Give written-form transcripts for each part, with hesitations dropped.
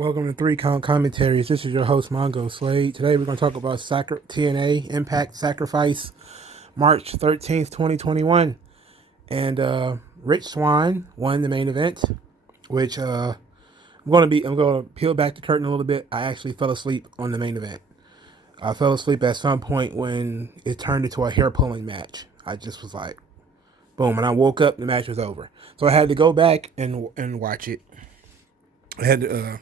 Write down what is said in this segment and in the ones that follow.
Welcome to Three Count Commentaries. This is your host, Mongo Slade. Today we're going to talk about TNA Impact Sacrifice, March 13th, 2021. And Rich Swann won the main event, which I'm going to peel back the curtain a little bit. I actually fell asleep on the main event. I fell asleep at some point when it turned into a hair pulling match. I just was like, boom. And I woke up, the match was over. So I had to go back and watch it. I had to,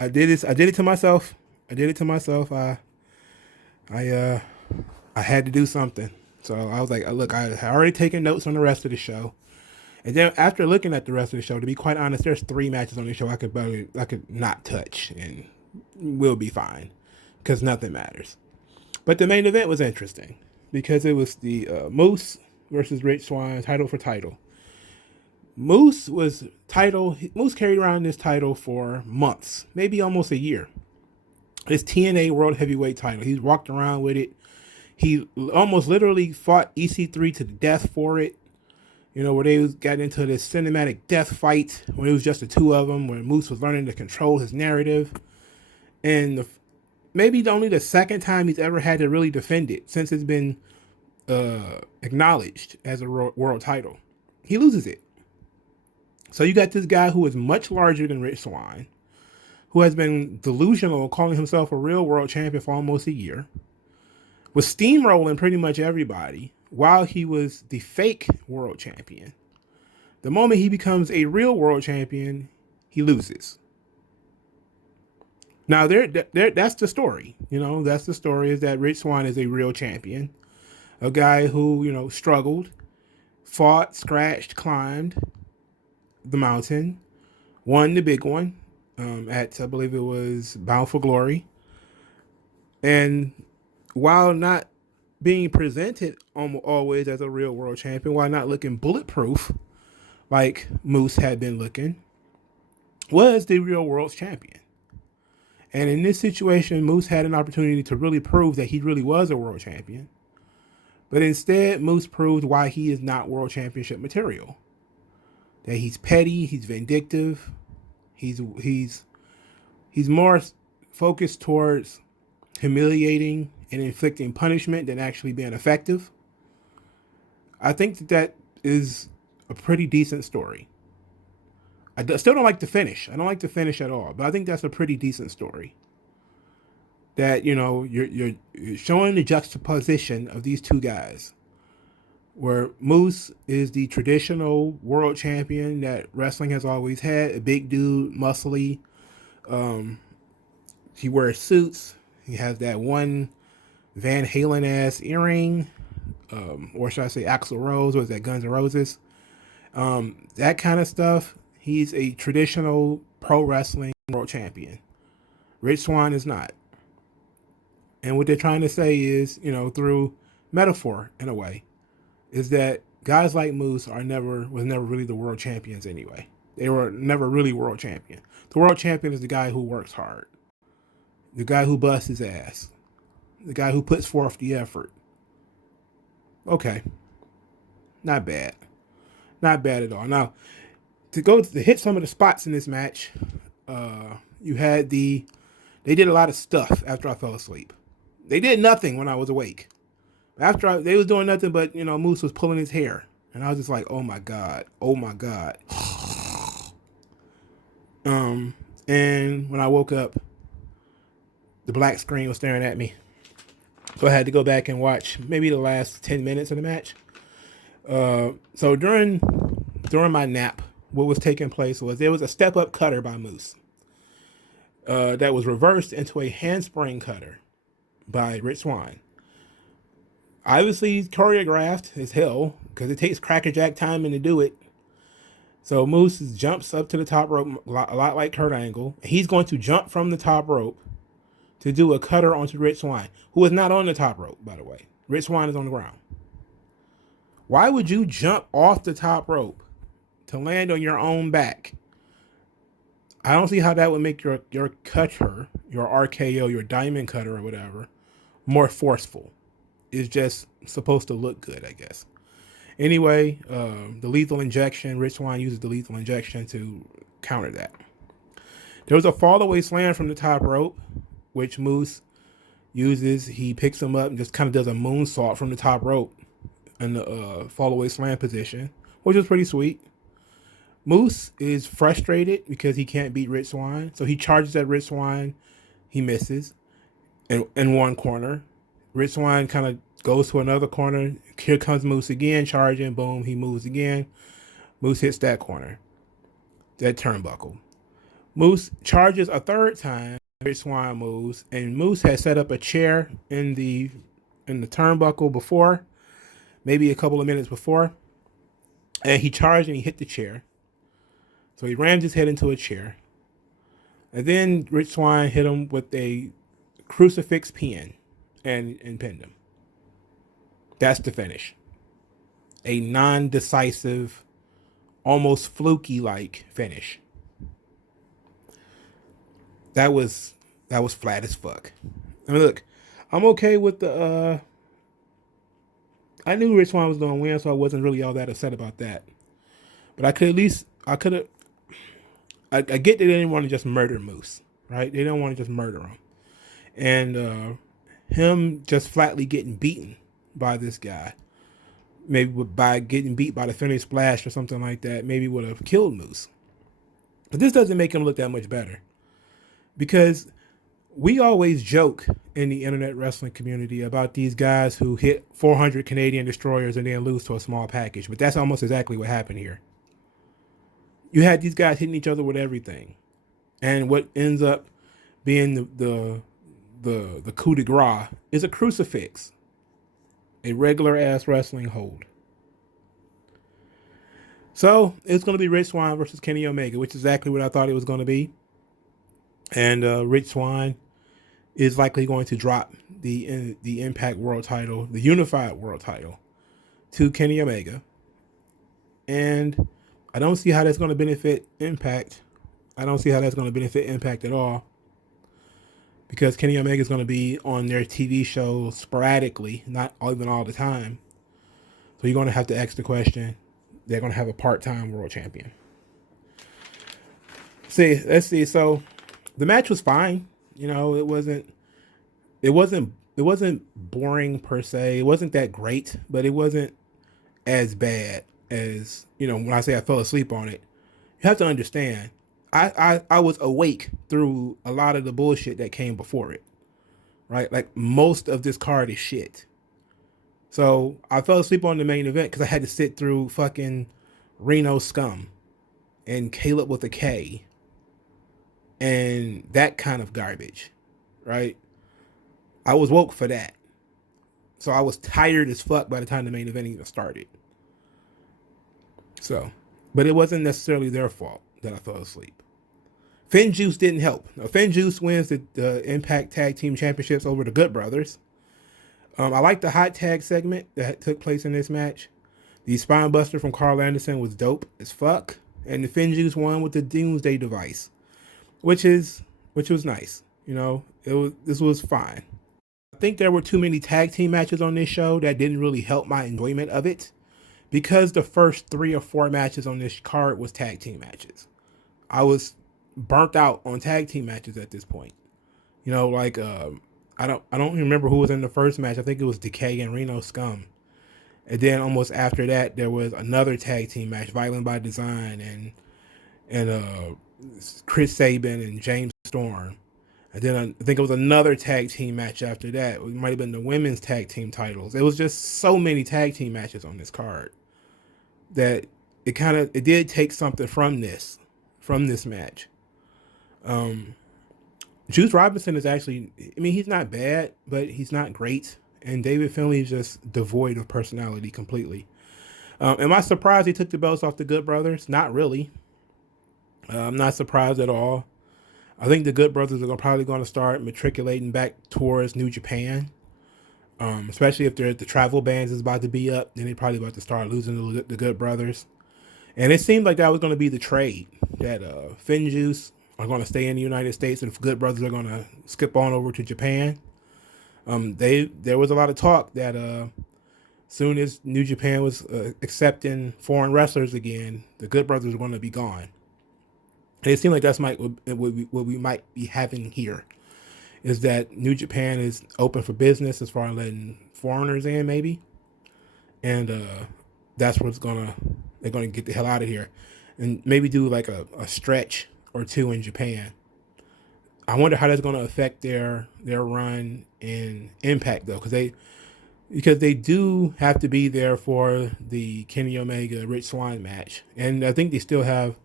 I did this. I did it to myself. I did it to myself. I, uh, I had to do something. So I was like, look, I had already taken notes on the rest of the show. And then after looking at the rest of the show, to be quite honest, there's 3 matches on the show I could not touch and we'll be fine because nothing matters. But the main event was interesting because it was the Moose versus Rich Swann title for title. Moose carried around this title for months, maybe almost a year. His TNA World Heavyweight title. He's walked around with it. He almost literally fought EC3 to the death for it. You know, where they got into this cinematic death fight when it was just the two of them, where Moose was learning to control his narrative. And maybe only the second time he's ever had to really defend it since it's been acknowledged as a world title. He loses it. So you got this guy who is much larger than Rich Swann, who has been delusional, calling himself a real world champion for almost a year, was steamrolling pretty much everybody while he was the fake world champion. The moment he becomes a real world champion, he loses. Now, that's the story. You know, that's the story, is that Rich Swann is a real champion, a guy who, you know, struggled, fought, scratched, climbed the mountain, won the big one at, I believe it was Bound for Glory. And while not being presented always as a real world champion, while not looking bulletproof like Moose had been looking, was the real world's champion. And in this situation, Moose had an opportunity to really prove that he really was a world champion. But instead, Moose proved why he is not world championship material. That he's petty, he's vindictive, he's more focused towards humiliating and inflicting punishment than actually being effective. I think that is a pretty decent story. I still don't like the finish. I don't like the finish at all, but I think that's a pretty decent story. That, you know, you're showing the juxtaposition of these two guys, where Moose is the traditional world champion that wrestling has always had, a big dude, muscly. He wears suits. He has that one Van Halen ass earring, or should I say Axl Rose, or is that Guns N' Roses? That kind of stuff. He's a traditional pro wrestling world champion. Rich Swann is not. And what they're trying to say is, you know, through metaphor in a way, is that guys like Moose was never really the world champions anyway. They were never really world champion. The world champion is the guy who works hard, the guy who busts his ass, the guy who puts forth the effort. Okay, not bad, not bad at all. Now, to hit some of the spots in this match, they did a lot of stuff after I fell asleep. They did nothing when I was awake. They was doing nothing but, you know, Moose was pulling his hair. And I was just like, oh my God. And when I woke up, the black screen was staring at me. So I had to go back and watch maybe the last 10 minutes of the match. So during my nap, what was taking place was there was a step-up cutter by Moose that was reversed into a handspring cutter by Rich Swann. Obviously, choreographed as hell because it takes crackerjack timing to do it. So Moose jumps up to the top rope, a lot like Kurt Angle. He's going to jump from the top rope to do a cutter onto Rich Swann, who is not on the top rope, by the way. Rich Swann is on the ground. Why would you jump off the top rope to land on your own back? I don't see how that would make your cutter, your RKO, your diamond cutter or whatever, more forceful. It's just supposed to look good, I guess. Anyway, the lethal injection, Rich Swann uses the lethal injection to counter that. There was a fall away slam from the top rope, which Moose uses. He picks him up and just kind of does a moonsault from the top rope in the fall away slam position, which was pretty sweet. Moose is frustrated because he can't beat Rich Swann, so he charges at Rich Swann. He misses in one corner. Rich Swann kind of goes to another corner. Here comes Moose again, charging. Boom, he moves again. Moose hits that corner, that turnbuckle. Moose charges a third time. Rich Swann moves, and Moose had set up a chair in the turnbuckle before, maybe a couple of minutes before, and he charged and he hit the chair. So he rammed his head into a chair, and then Rich Swann hit him with a crucifix pin and pinned him. That's the finish. A non-decisive, almost fluky-like finish. That was flat as fuck. I mean, look, I'm okay with the. I knew Rich Swann was gonna win, so I wasn't really all that upset about that. But I could have. I get that they didn't want to just murder Moose, right? They don't want to just murder him, and him just flatly getting beaten by this guy, maybe by getting beat by the finish splash or something like that, maybe would have killed Moose. But this doesn't make him look that much better, because we always joke in the internet wrestling community about these guys who hit 400 Canadian destroyers and then lose to a small package. But that's almost exactly what happened here. You had these guys hitting each other with everything, and what ends up being the coup de grace is a crucifix, a regular ass wrestling hold. So it's going to be Rich Swann versus Kenny Omega, which is exactly what I thought it was going to be. And Rich Swann is likely going to drop the Impact World Title, the Unified World Title, to Kenny Omega. And I don't see how that's going to benefit Impact. I don't see how that's going to benefit Impact at all, because Kenny Omega is going to be on their TV show sporadically, not even all the time. So you're going to have to ask the question. They're going to have a part-time world champion. Let's see. So the match was fine. You know, it wasn't boring per se. It wasn't that great, but it wasn't as bad as, you know, when I say I fell asleep on it. You have to understand, I was awake through a lot of the bullshit that came before it, right? Like, most of this card is shit. So I fell asleep on the main event because I had to sit through fucking Reno Scum and Caleb with a K and that kind of garbage, right? I was woke for that. So I was tired as fuck by the time the main event even started. So, but it wasn't necessarily their fault that I fell asleep. FinJuice didn't help. Now, FinJuice wins the Impact Tag Team Championships over the Good Brothers. I like the hot tag segment that took place in this match. The spine buster from Carl Anderson was dope as fuck. And the FinJuice won with the Doomsday device, which was nice. You know, this was fine. I think there were too many tag team matches on this show that didn't really help my enjoyment of it, because the first 3 or 4 matches on this card was tag team matches. I was burnt out on tag team matches at this point. You know, like I don't remember who was in the first match. I think it was Decay and Reno Scum. And then almost after that, there was another tag team match, Violent by Design and Chris Sabin and James Storm. And then I think it was another tag team match after that. It might have been the women's tag team titles. It was just so many tag team matches on this card that it did take something from this match. Juice Robinson is actually, I mean, he's not bad, but he's not great. And David Finlay is just devoid of personality completely. Am I surprised he took the belts off the Good Brothers? Not really. I'm not surprised at all. I think the Good Brothers are probably going to start matriculating back towards New Japan. Especially if the travel bans is about to be up, then they're probably about to start losing the Good Brothers. And it seemed like that was going to be the trade, that FinJuice are going to stay in the United States and Good Brothers are going to skip on over to Japan. There was a lot of talk that Soon as New Japan was accepting foreign wrestlers again, the Good Brothers were going to be gone. And it seemed like that's what we might be having here is that New Japan is open for business as far as letting foreigners in, maybe, and that's what's they're gonna get the hell out of here, and maybe do like a stretch or two in Japan. I wonder how that's gonna affect their run in Impact though, because they do have to be there for the Kenny Omega Rich Swann match, and I think they still have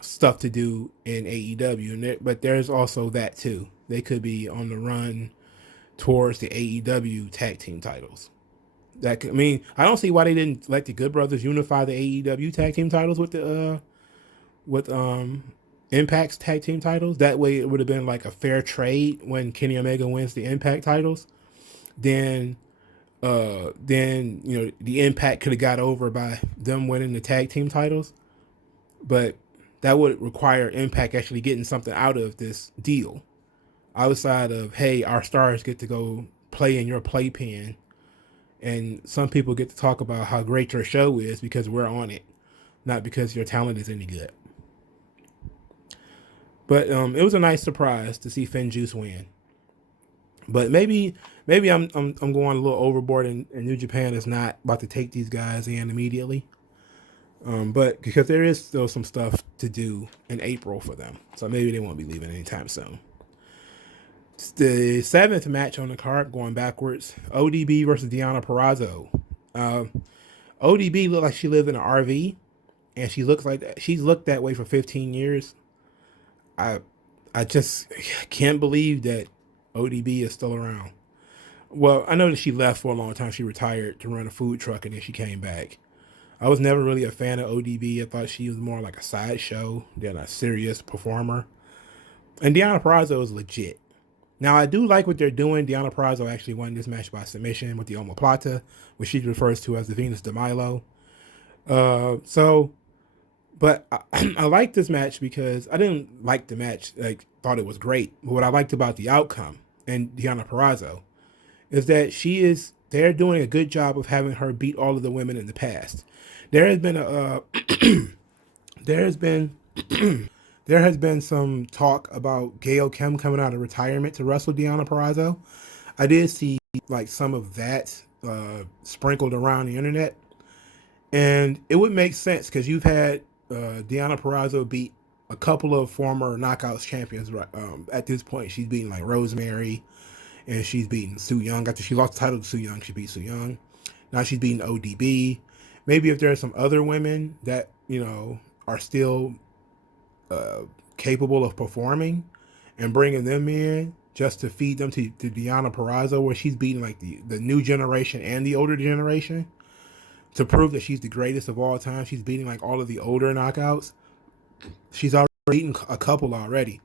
stuff to do in AEW, but there's also that too. They could be on the run towards the AEW tag team titles. I mean, I don't see why they didn't let the Good Brothers unify the AEW tag team titles with the with Impact's tag team titles. That way, it would have been like a fair trade when Kenny Omega wins the Impact titles. Then the Impact could have got over by them winning the tag team titles, but that would require Impact actually getting something out of this deal outside of, hey, our stars get to go play in your playpen, and some people get to talk about how great your show is because we're on it, not because your talent is any good. But it was a nice surprise to see FinJuice win. But maybe I'm going a little overboard, and New Japan is not about to take these guys in immediately. But because there is still some stuff to do in April for them, so maybe they won't be leaving anytime soon. It's the 7th match on the card, going backwards. ODB versus Deonna Purrazzo. ODB looked like she lived in an RV, and she looks like that. She's looked that way for 15 years. I just can't believe that ODB is still around. Well, I know that she left for a long time. She retired to run a food truck, and then she came back. I was never really a fan of ODB. I thought she was more like a sideshow than a serious performer. And Deonna Purrazzo is legit. Now, I do like what they're doing. Deonna Purrazzo actually won this match by submission with the omoplata, which she refers to as the Venus de Milo. But I like this match because I didn't like the match. Thought it was great. But what I liked about the outcome and Deonna Purrazzo is that they're doing a good job of having her beat all of the women in the past. There has been some talk about Gail Kim coming out of retirement to wrestle Deonna Purrazzo. I did see like some of that sprinkled around the internet, and it would make sense because you've had Deonna Purrazzo beat a couple of former Knockouts champions. At this point, she's beaten like Rosemary, and she's beaten Su Yung. After she lost the title to Su Yung, she beat Su Yung. Now she's beating ODB. Maybe if there are some other women that are still capable of performing, and bringing them in just to feed them to Deonna Purrazzo, where she's beating like the new generation and the older generation to prove that she's the greatest of all time. She's beating like all of the older knockouts. She's already beaten a couple already.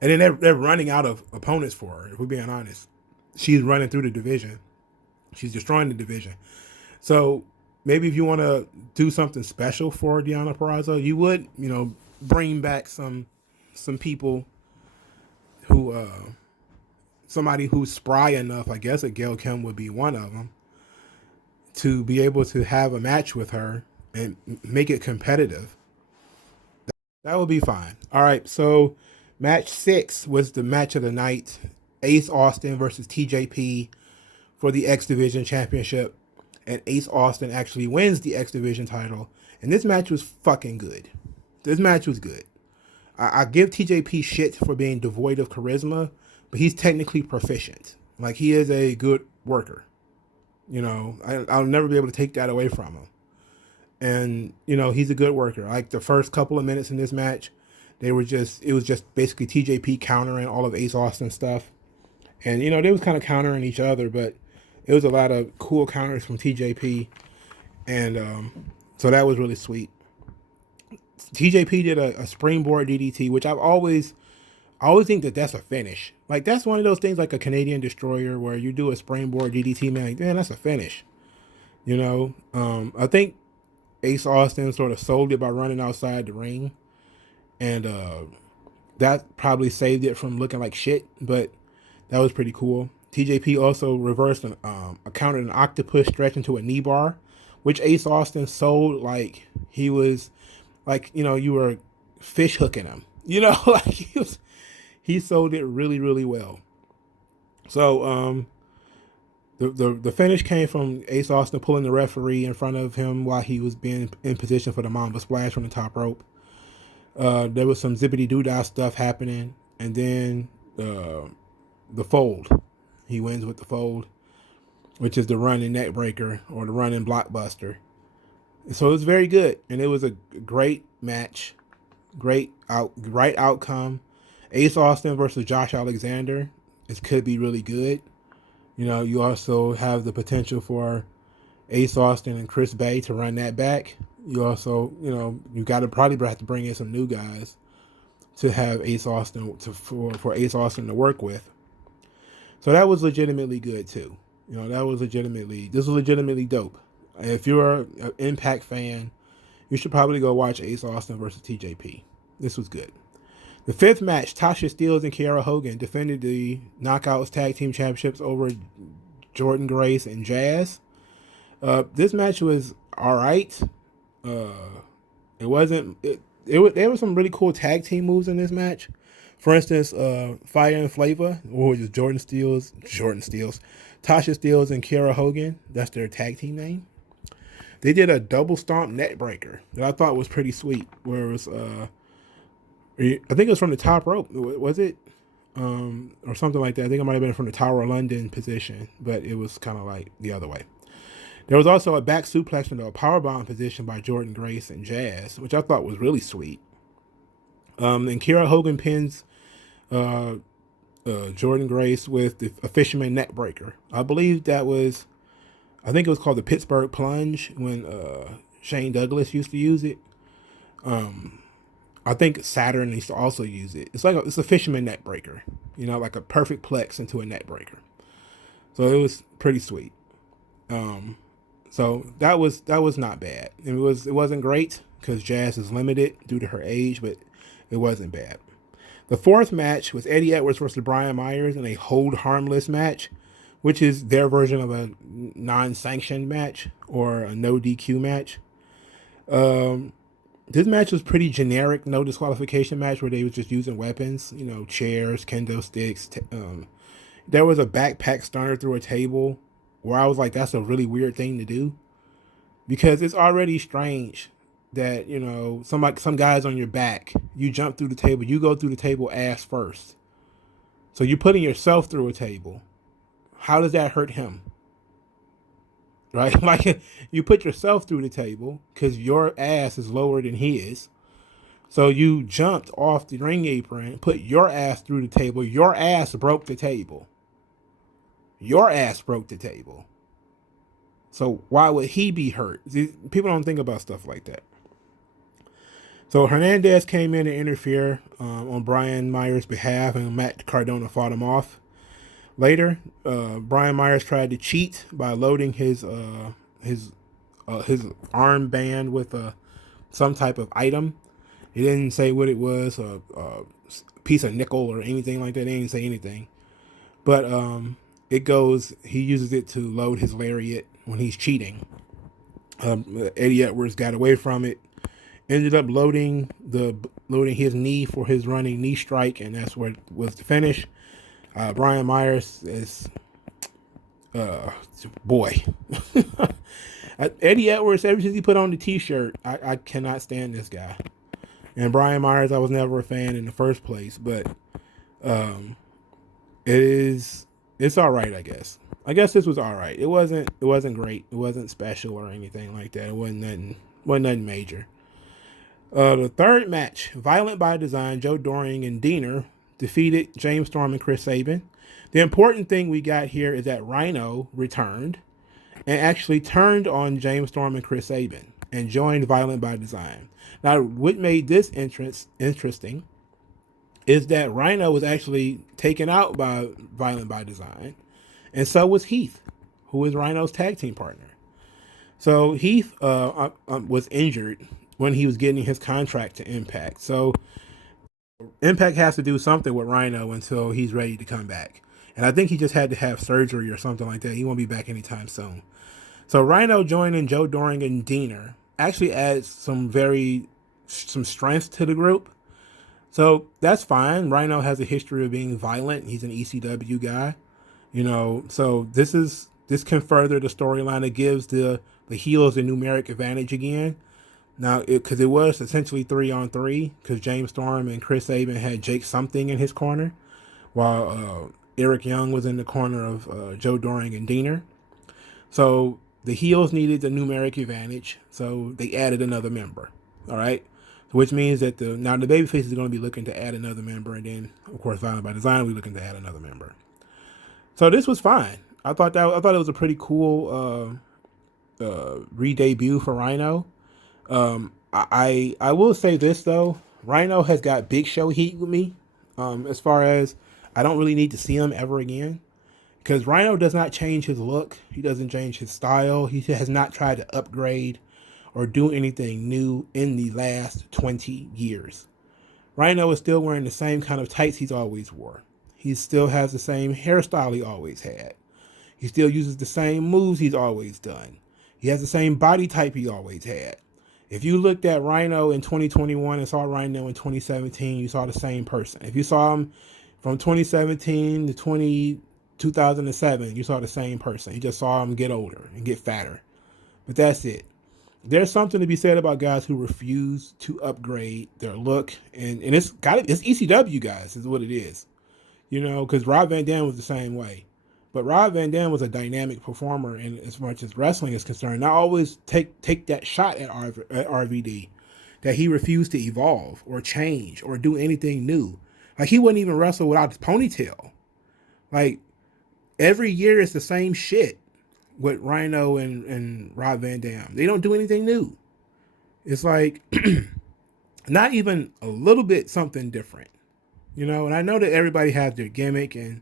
And then they're running out of opponents for her, if we're being honest. She's running through the division. She's destroying the division. So maybe if you want to do something special for Deonna Purrazzo, you would, bring back some people who, somebody who's spry enough, I guess that Gail Kim would be one of them, to be able to have a match with her and make it competitive. That would be fine. All right, so match 6 was the match of the night. Ace Austin versus TJP for the X Division Championship. And Ace Austin actually wins the X Division title. And this match was fucking good. This match was good. I give TJP shit for being devoid of charisma, but he's technically proficient. Like, he is a good worker. I'll never be able to take that away from him. And, he's a good worker. Like, the first couple of minutes in this match, it was just basically TJP countering all of Ace Austin stuff. And, they was kind of countering each other, but it was a lot of cool counters from TJP. And so that was really sweet. TJP did a springboard DDT, which I always think that that's a finish. Like, that's one of those things like a Canadian Destroyer where you do a springboard DDT, man, that's a finish. I think Ace Austin sort of sold it by running outside the ring. And that probably saved it from looking like shit, but that was pretty cool. TJP also reversed countered an octopus stretch into a knee bar, which Ace Austin sold like he was like, you were fish hooking him. Like he sold it really, really well. So the finish came from Ace Austin pulling the referee in front of him while he was being in position for the Mamba Splash from the top rope. There was some zippity doo dah stuff happening, and then the fold. He wins with the fold, which is the running neck breaker or the running blockbuster. So it was very good, and it was a great match, right outcome. Ace Austin versus Josh Alexander. It could be really good. You also have the potential for Ace Austin and Chris Bay to run that back. You also, you got to probably have to bring in some new guys to have Ace Austin for Ace Austin to work with. So that was legitimately good too. This was legitimately dope. If you're an Impact fan, you should probably go watch Ace Austin versus TJP. This was good. The fifth match, Tasha Steelz and Kiera Hogan defended the Knockouts Tag Team Championships over Jordynne Grace and Jazz. This match was all right. It wasn't. There were some really cool tag team moves in this match. For instance, Fire and Flavor, or just Tasha Steelz and Kiera Hogan. That's their tag team name. They did a double stomp neck breaker that I thought was pretty sweet. Where it was, I think it was from the top rope. Was it? Or something like that. I think it might have been from the Tower of London position, but it was kind of like the other way. There was also a back suplex into a powerbomb position by Jordynne Grace and Jazz, which I thought was really sweet. And Kiera Hogan pins Jordynne Grace with a fisherman neck breaker. I think it was called the Pittsburgh Plunge when Shane Douglas used to use it. I think Saturn used to also use it. It's a fisherman neck breaker, like a perfect plex into a neck breaker. So it was pretty sweet. So that was not bad. It wasn't great because Jazz is limited due to her age, but it wasn't bad. The fourth match was Eddie Edwards versus Brian Myers in a hold harmless match, which is their version of a non-sanctioned match or a no DQ match. This match was pretty generic, no disqualification match where they was just using weapons, chairs, kendo sticks. There was a backpack stunner through a table where I was like, that's a really weird thing to do, because it's already strange that, some guys on your back, you jump through the table, you go through the table ass first. So you're putting yourself through a table. How does that hurt him? Right? Like, you put yourself through the table because your ass is lower than his. So you jumped off the ring apron, put your ass through the table. Your ass broke the table. Your ass broke the table. So why would he be hurt? People don't think about stuff like that. So Hernandez came in to interfere on Brian Myers' behalf, and Matt Cardona fought him off. Later, Brian Myers tried to cheat by loading his armband with some type of item. He didn't say what it was, a piece of nickel or anything like that. They didn't say anything. But he uses it to load his lariat when he's cheating. Eddie Edwards got away from it, ended up loading his knee for his running knee strike, and that's what was the finish. Brian Myers is, boy. Eddie Edwards, ever since he put on the t-shirt, I cannot stand this guy. And Brian Myers, I was never a fan in the first place, but it's all right, I guess. I guess this was all right. It wasn't great. It wasn't special or anything like that. It wasn't nothing major. The third match, Violent by Design, Joe Doring and Diener defeated James Storm and Chris Sabin. The important thing we got here is that Rhino returned and actually turned on James Storm and Chris Sabin and joined Violent by Design. Now, what made this entrance interesting is that Rhino was actually taken out by Violent by Design, and so was Heath, who is Rhino's tag team partner. So Heath was injured when he was getting his contract to Impact. So Impact has to do something with Rhino until he's ready to come back. And I think he just had to have surgery or something like that. He won't be back anytime soon. So Rhino joining Joe Doring and Diener actually adds some strength to the group. So that's fine. Rhino has a history of being violent. He's an ECW guy, So this can further the storyline. It gives the heels a numeric advantage again. Now, because it was essentially 3-on-3, because James Storm and Chris Sabin had Jake Something in his corner, while Eric Young was in the corner of Joe Doring and Diener. So the heels needed the numeric advantage, so they added another member. All right, which means that now the babyface is going to be looking to add another member, and then of course Violent by Design will be looking to add another member. So this was fine. I thought it was a pretty cool re-debut for Rhino. I will say this though, Rhino has got Big Show heat with me. As far as I don't really need to see him ever again, because Rhino does not change his look. He doesn't change his style. He has not tried to upgrade or do anything new in the last 20 years. Rhino is still wearing the same kind of tights he's always wore. He still has the same hairstyle he always had. He still uses the same moves he's always done. He has the same body type he always had. If you looked at Rhino in 2021 and saw Rhino in 2017, you saw the same person. If you saw him from 2017 to 2007, you saw the same person. You just saw him get older and get fatter. But that's it. There's something to be said about guys who refuse to upgrade their look. And it's ECW guys is what it is. Because Rob Van Dam was the same way. But Rob Van Dam was a dynamic performer in as much as wrestling is concerned. I always take that shot at RVD, that he refused to evolve or change or do anything new. Like, he wouldn't even wrestle without his ponytail. Like, every year it's the same shit with Rhino and Rob Van Dam. They don't do anything new. It's like, not even a little bit something different. And I know that everybody has their gimmick, and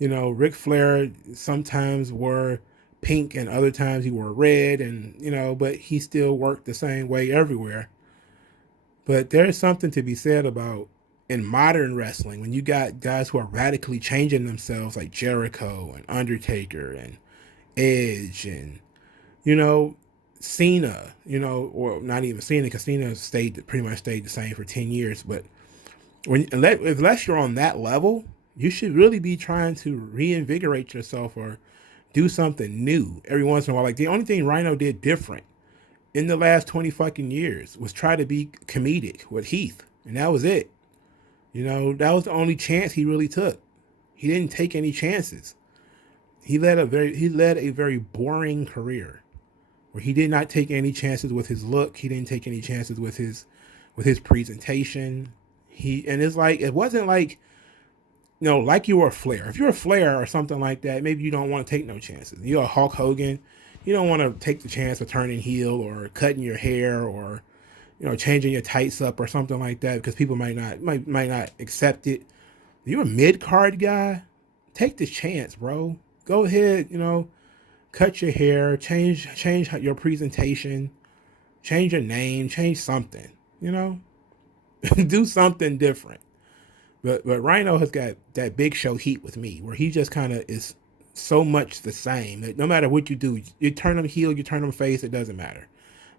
Ric Flair sometimes wore pink and other times he wore red, and but he still worked the same way everywhere. But there's something to be said about, in modern wrestling, when you got guys who are radically changing themselves, like Jericho and Undertaker and Edge and Cena, or not even Cena, because Cena pretty much stayed the same for 10 years. But unless you're on that level, you should really be trying to reinvigorate yourself or do something new every once in a while. Like, the only thing Rhino did different in the last 20 fucking years was try to be comedic with Heath, and that was it. That was the only chance he really took. He didn't take any chances. He led a very boring career where he did not take any chances with his look. He didn't take any chances with his presentation. It wasn't like, like you were a Flair. If you're a Flair or something like that, maybe you don't want to take no chances. You're a Hulk Hogan. You don't want to take the chance of turning heel or cutting your hair or, changing your tights up or something like that, because people might not accept it. You're a mid-card guy. Take the chance, bro. Go ahead, cut your hair, change your presentation, change your name, change something, do something different. But Rhino has got that Big Show heat with me, where he just kind of is so much the same that no matter what you do, you turn him heel, you turn him face, it doesn't matter.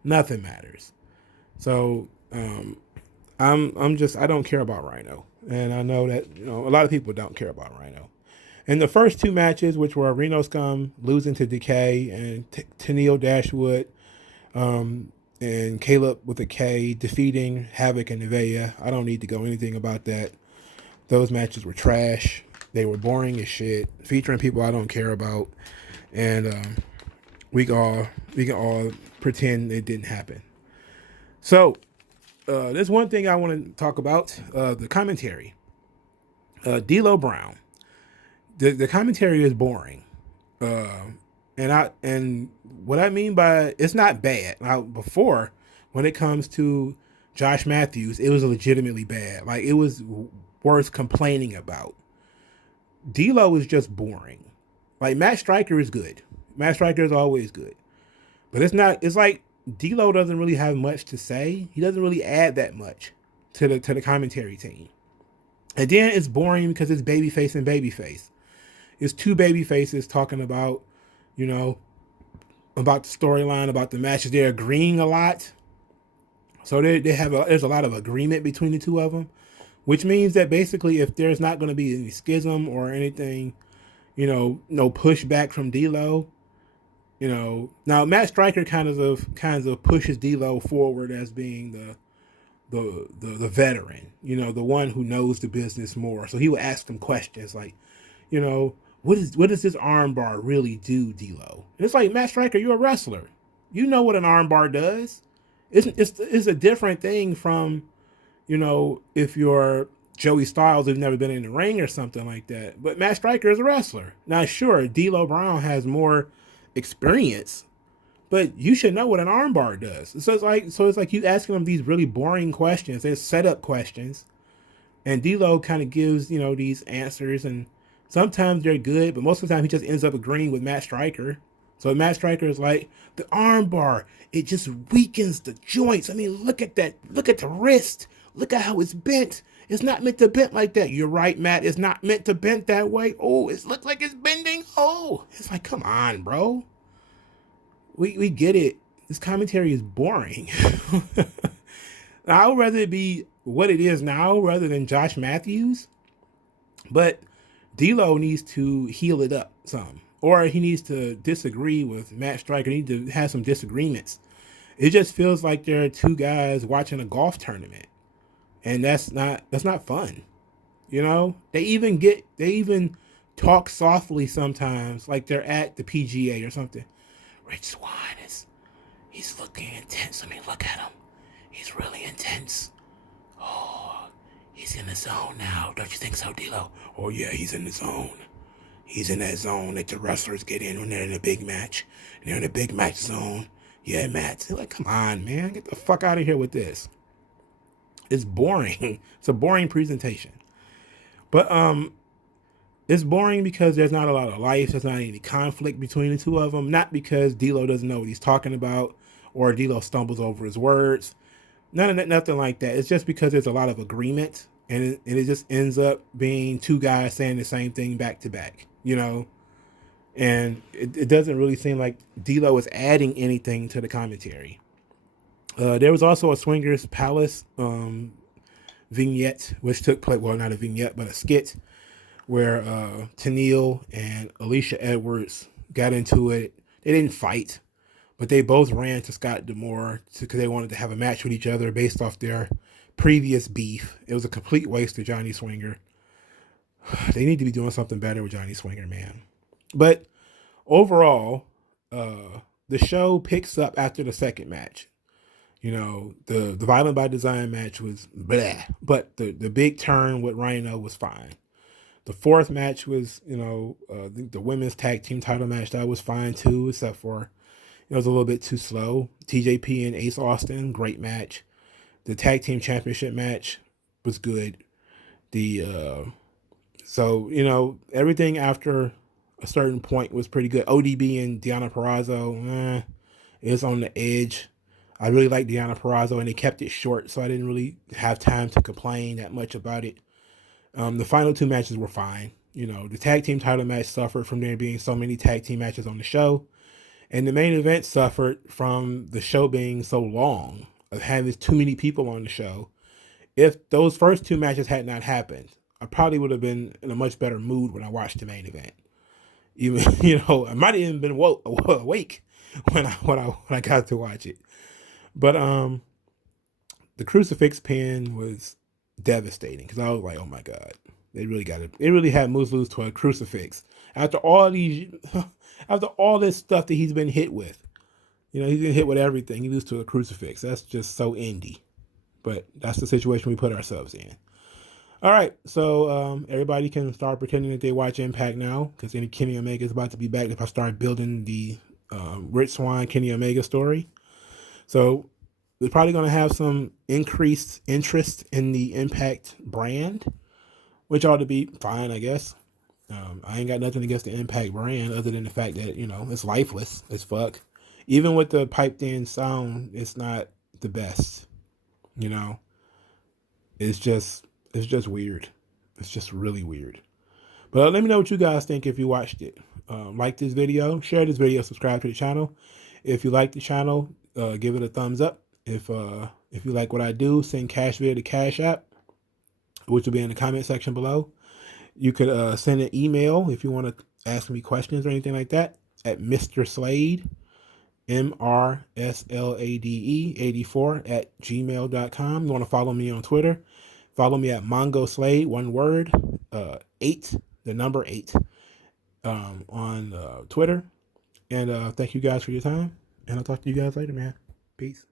Nothing matters. So I don't care about Rhino, and I know that a lot of people don't care about Rhino. In the first two matches, which were Reno Scum losing to Decay and Tennille Dashwood, and Caleb with a K defeating Havoc and Nevaeh, I don't need to go anything about that. Those matches were trash. They were boring as shit, featuring people I don't care about, and we can all pretend it didn't happen. So there's one thing I want to talk about: the commentary. D'Lo Brown. The commentary is boring, and what I mean by it's not bad. Now, before, when it comes to Josh Matthews, it was legitimately bad. Like, it was worth complaining about. D'Lo is just boring. Like, Matt Striker is good. Matt Striker is always good, but it's not. It's like D'Lo doesn't really have much to say. He doesn't really add that much to the commentary team, and then it's boring because it's babyface and babyface. it's two baby faces talking about, you know, about the storyline, about the matches. They're agreeing a lot. So they have there's a lot of agreement between the two of them, which means that basically if there's not going to be any schism or anything, no pushback from D'Lo, now Matt Striker kind of pushes D'Lo forward as being the veteran, the one who knows the business more. So he would ask them questions like, what does this armbar really do, D'Lo? And it's like, Matt Striker, you're a wrestler. You know what an armbar does. It's a different thing from, if you're Joey Styles who's never been in the ring or something like that. But Matt Striker is a wrestler. Now, sure, D'Lo Brown has more experience, but you should know what an armbar does. So it's like you asking them these really boring questions. They're setup questions, and D'Lo kind of gives these answers, and sometimes they're good, but most of the time he just ends up agreeing with Matt Striker. So Matt Striker is like, the armbar, it just weakens the joints. I mean, look at that. Look at the wrist. Look at how it's bent. It's not meant to bend like that. You're right, Matt. It's not meant to bend that way. Oh, it looks like it's bending. Oh, it's like, come on, bro. We get it. This commentary is boring. I would rather it be what it is now rather than Josh Matthews. But D'Lo needs to heal it up some. Or he needs to disagree with Matt Striker. He needs to have some disagreements. It just feels like there are two guys watching a golf tournament. And that's not fun. They even talk softly sometimes, like they're at the PGA or something. Rich Swann he's looking intense. I mean, look at him. He's really intense. Oh, he's in the zone now. Don't you think so, D'Lo? Oh yeah, he's in the zone. He's in that zone that the wrestlers get in when they're in a big match. They're in a big match zone. Yeah, Matt. They're like, come on, man. Get the fuck out of here with this. It's boring. It's a boring presentation. But it's boring because there's not a lot of life. There's not any conflict between the two of them. Not because D'Lo doesn't know what he's talking about or D'Lo stumbles over his words. Nothing like that. It's just because there's a lot of agreement, and it just ends up being two guys saying the same thing back to back, and it doesn't really seem like D'Lo is adding anything to the commentary. There was also a Swingers Palace vignette, which took place, well, not a vignette, but a skit, where Tenille and Alicia Edwards got into it. They didn't fight, but they both ran to Scott D'Amore because they wanted to have a match with each other based off their previous beef. It was a complete waste of Johnny Swinger. They need to be doing something better with Johnny Swinger, man. But overall, the show picks up after the second match. The Violent by Design match was blah, but the big turn with Rhino was fine. The fourth match was, the women's tag team title match, that was fine too, except for it was a little bit too slow. TJP and Ace Austin, great match. The tag team championship match was good. So everything after a certain point was pretty good. ODB and Deonna Purrazzo, is on the edge. I really like Deonna Purrazzo, and they kept it short, so I didn't really have time to complain that much about it. The final two matches were fine. The tag team title match suffered from there being so many tag team matches on the show. And the main event suffered from the show being so long, of having too many people on the show. If those first two matches had not happened, I probably would have been in a much better mood when I watched the main event. Even, I might have even been awake when I got to watch it. But the crucifix pin was devastating because I was like, oh my God, they really had Moose lose to a crucifix after all this stuff that he's been hit with. He's been hit with everything. He loses to a crucifix. That's just so indie. But that's the situation we put ourselves in. All right, so everybody can start pretending that they watch Impact now, because Kenny Omega is about to be back if I start building the Rich Swann Kenny Omega story. So we're probably going to have some increased interest in the Impact brand, which ought to be fine, I guess. I ain't got nothing against the Impact brand other than the fact that, it's lifeless as fuck. Even with the piped in sound, it's not the best. It's just weird. It's just really weird. But let me know what you guys think if you watched it. Like this video, share this video, subscribe to the channel. If you like the channel, give it a thumbs up. If you like what I do, send cash via the Cash App, which will be in the comment section below. You could send an email if you want to ask me questions or anything like that at Mr. Slade, MRSLADE 84 at gmail.com. You want to follow me on Twitter? Follow me at Mongo Slade, one word, 8, the number 8, on Twitter. And thank you guys for your time. And I'll talk to you guys later, man. Peace.